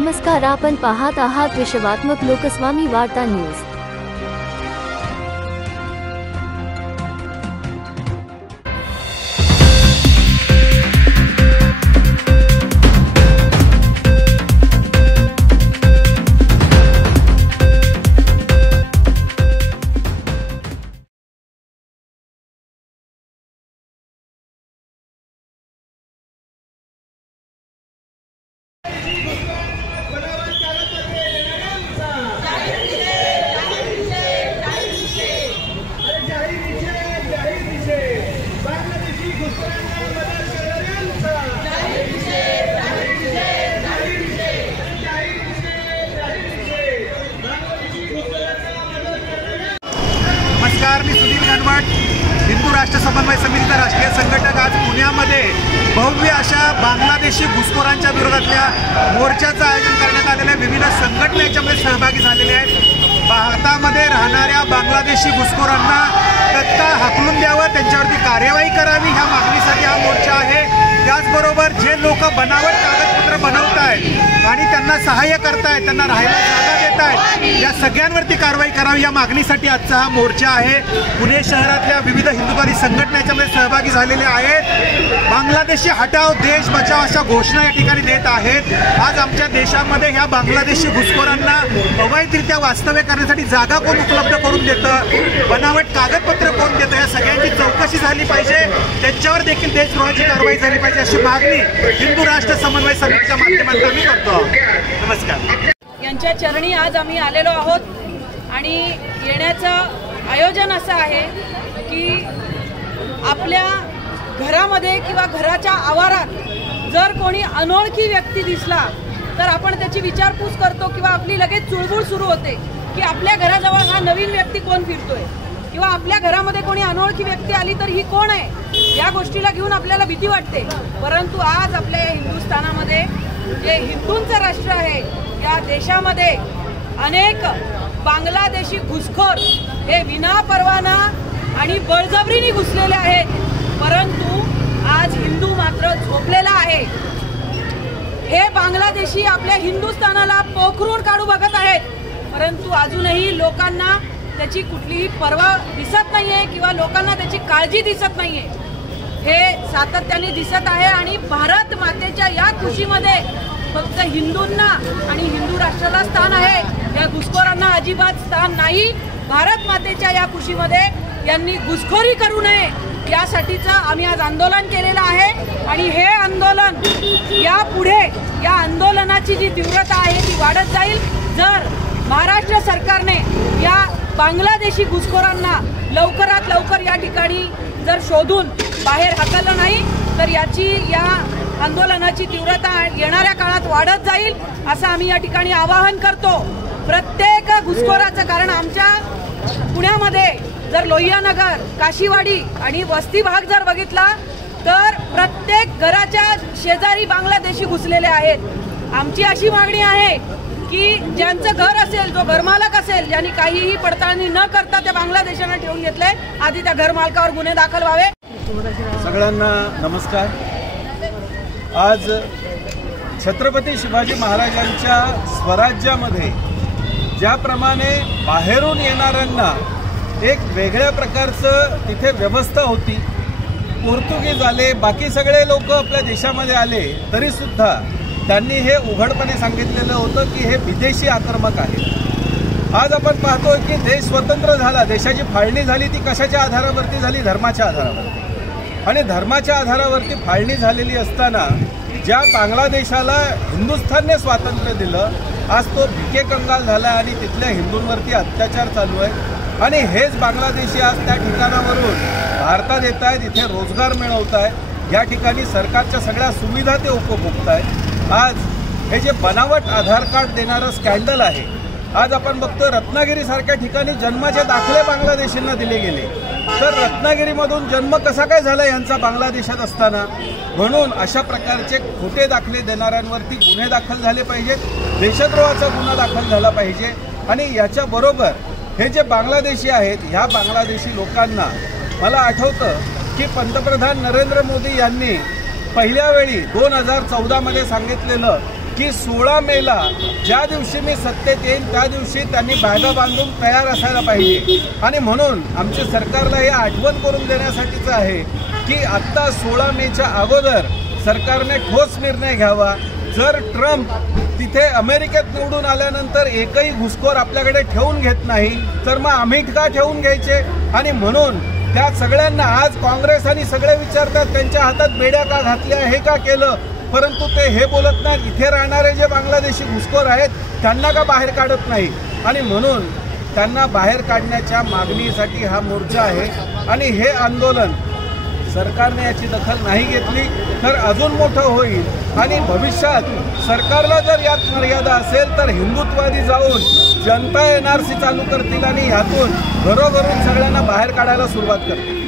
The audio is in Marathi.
नमस्कार, आपण पाहत आहात विश्वात्मक लोकस्वामी वार्ता न्यूज। नमस्कार, मी सुनील गणवट, हिंदू राष्ट्र समन्वय समितीचा राष्ट्रीय संघटक। आज पुण्यामध्ये भव्य अशा बांगलादेशी घुसखोरांच्या विरोधातल्या मोर्चाचं आयोजन करण्यात आलेलं आहे। विविध संघटना याच्यामध्ये सहभागी झालेले आहेत। भारतामध्ये राहणाऱ्या बांगलादेशी घुसखोरांना तत्काळ हाकलून द्यावं, त्यांच्यावरती कार्यवाही करावी, ह्या मागणीसाठी हा मोर्चा आहे। त्याचबरोबर जे लोक बनावट कागदपत्र बनवत आहेत आणि त्यांना सहाय्य करतायत, त्यांना राहायला जागा देत आहेत, या सगळ्यांवरती कारवाई करावी, या मागणीसाठी आजचा हा मोर्चा आहे। पुणे शहरातल्या विविध हिंदुत्ववादी संघटना याच्यामध्ये सहभागी झालेल्या आहेत। बांगलादेशी हटाव देश बचाव अशा घोषणा या ठिकाणी देत आहेत। आज आमच्या देशामध्ये ह्या बांगलादेशी घुसखोरांना अवैधरित्या वास्तव्य करण्यासाठी जागा कोण उपलब्ध करून देतं, बनावट कागदपत्र कोण देतं, या सगळ्यांची चौकशी झाली पाहिजे, त्यांच्यावर देखील देशद्रोहाची कारवाई झाली पाहिजे, अशी मागणी हिंदू राष्ट्र समन्वय समितीच्या माध्यमातून आम्ही करतो। नमस्कार। यांच्या चरणी आज आम्ही आलेलो आहोत आणि येण्याचं आयोजन असं आहे की आपल्या घरामध्ये किंवा घराच्या आवारात जर कोणी अनोळखी व्यक्ती दिसला तर आपण त्याची विचारपूस करतो किंवा आपली लगेच चुळबुळ सुरू होते की आपल्या घराजवळ हा नवीन व्यक्ती कोण फिरतोय, किंवा आपल्या घरामध्ये कोणी अनोळखी व्यक्ती आली तर ही कोण आहे, या गोष्टीला घेऊन आपल्याला भीती वाटते। परंतु आज आपल्या हिंदुस्थानामध्ये जे हिंदूंचं राष्ट्र आहे, या देशामध्ये अनेक बांगलादेशी घुसखोर हे विना परवाना आणि बळजबरीने घुसलेले आहेत, परंतु आज हिंदू मात्र झोपलेला आहे। हे बांगलादेशी आपल्या हिंदुस्थानाला पोखरून काढू बघत आहेत, परंतु अजूनही लोकांना त्याची कुठलीही पर्वा दिसत नाहीये किंवा लोकांना त्याची काळजी दिसत नाहीये। हे सातत्याने दिसत आहे आणि भारत मातेच्या या खुशीमध्ये फक्त हिंदूंना आणि हिंदू राष्ट्राला स्थान आहे, या घुसखोरांना अजिबात स्थान नाही। भारत मातेच्या या खुशीमध्ये यांनी घुसखोरी करू नये यासाठीचं आम्ही आज आंदोलन केलेलं आहे आणि हे आंदोलन यापुढे या आंदोलनाची जी तीव्रता आहे ती वाढत जाईल। जर महाराष्ट्र सरकारने या बांगलादेशी घुसखोरांना लवकरात लवकर या ठिकाणी जर शोधून बाहेर हाकललं नाही तर या आंदोलनाची तीव्रता येणाऱ्या काळात वाढत जाईल, असं आम्ही या ठिकाणी आवाहन करतो। प्रत्येक घुसखोराचं कारण आमच्या पुण्यामध्ये जर लोहियानगर, काशीवाडी आणि वस्ती भाग जर बघितला तर प्रत्येक घराच्या शेजारी बांगलादेशी घुसलेले आहेत। आमची अशी मागणी आहे की ज्यांचं घर असेल, जो घरमालक असेल, ज्यांनी काहीही पडताळणी न करता त्या बांगलादेशांना ठेवून घेतलंय, आधी त्या घरमालकावर गुन्हे दाखल व्हावे। सगळ्यांना नमस्कार। आज छत्रपती शिवाजी महाराजांच्या स्वराज्यामध्ये ज्याप्रमाणे बाहेरून येणाऱ्यांना एक वेगळ्या प्रकारचं तिथे व्यवस्था होती, पोर्तुगीज आले, बाकी सगळे लोक आपल्या देशामध्ये आले, तरीसुद्धा त्यांनी हे उघडपणे सांगितलेलं होतं की हे विदेशी आक्रमक आहेत। आज आपण पाहतोय की देश स्वतंत्र झाला, देशाची फाळणी झाली, ती कशाच्या आधारावरती झाली? धर्माच्या आधारावरती। आणि धर्माच्या आधारावरती फाळणी झालेली असताना ज्या बांगलादेशाला हिंदुस्थानने स्वातंत्र्य दिलं, आज तो भिके कंगाल झाला आणि तिथल्या हिंदूंवरती अत्याचार चालू आहे। आणि हेच बांगलादेशी आज त्या ठिकाणावरून भारतात येत आहेत, इथे रोजगार मिळवत आहेत, या ठिकाणी सरकारच्या सगळ्या सुविधा ते उपभोगत आहेत। आज हे जे बनावट आधार कार्ड देणारं स्कॅन्डल आहे, आज आपण बघतो रत्नागिरीसारख्या ठिकाणी जन्माचे दाखले बांगलादेशींना दिले गेले, तर रत्नागिरीमधून जन्म कसा काय झाला यांचा बांगलादेशात असताना? म्हणून अशा प्रकारचे खोटे दाखले देणाऱ्यांवरती गुन्हे दाखल झाले पाहिजेत, देशद्रोहाचा गुन्हा दाखल झाला पाहिजे। आणि याच्याबरोबर हे जे बांगलादेशी आहेत, ह्या बांगलादेशी लोकांना मला आठवतं की पंतप्रधान नरेंद्र मोदी यांनी पहिल्या वेळी 2014 मध्ये सांगितलेलं की 16 मेला ज्या दिवशी मी सत्तेत येईन त्या दिवशी त्यांनी बॅगा बांधून तयार असायला पाहिजे। आणि म्हणून आमच्या सरकारला हे आठवण करून देण्यासाठीच आहे की आत्ता 16 मेच्या अगोदर सरकारने ठोस निर्णय घ्यावा। जर ट्रम्प तिथे अमेरिकेत निवडून आल्यानंतर एकही घुसखोर आपल्याकडे ठेवून घेत नाही तर मग आम्ही का ठेवून घ्यायचे? आणि म्हणून त्या सगळ्यांना आज काँग्रेस आणि सगळे विचारतात त्यांच्या हातात बेड्या का घातल्या, हे का केलं, परंतु ते हे बोलत नाही इथे राहणारे जे बांगलादेशी घुसखोर आहेत त्यांना का बाहेर काढत नाही। आणि म्हणून त्यांना बाहेर काढण्याच्या मागणीसाठी हा मोर्चा आहे। आणि हे आंदोलन सरकारने याची दखल नाही घेतली तर अजून मोठं होईल आणि भविष्यात सरकारला जर यात मर्यादा असेल तर हिंदुत्ववादी जाऊन जनता NRC चालू करतील आणि यातून घरोघरून सगळ्यांना बाहेर काढायला सुरुवात करतील।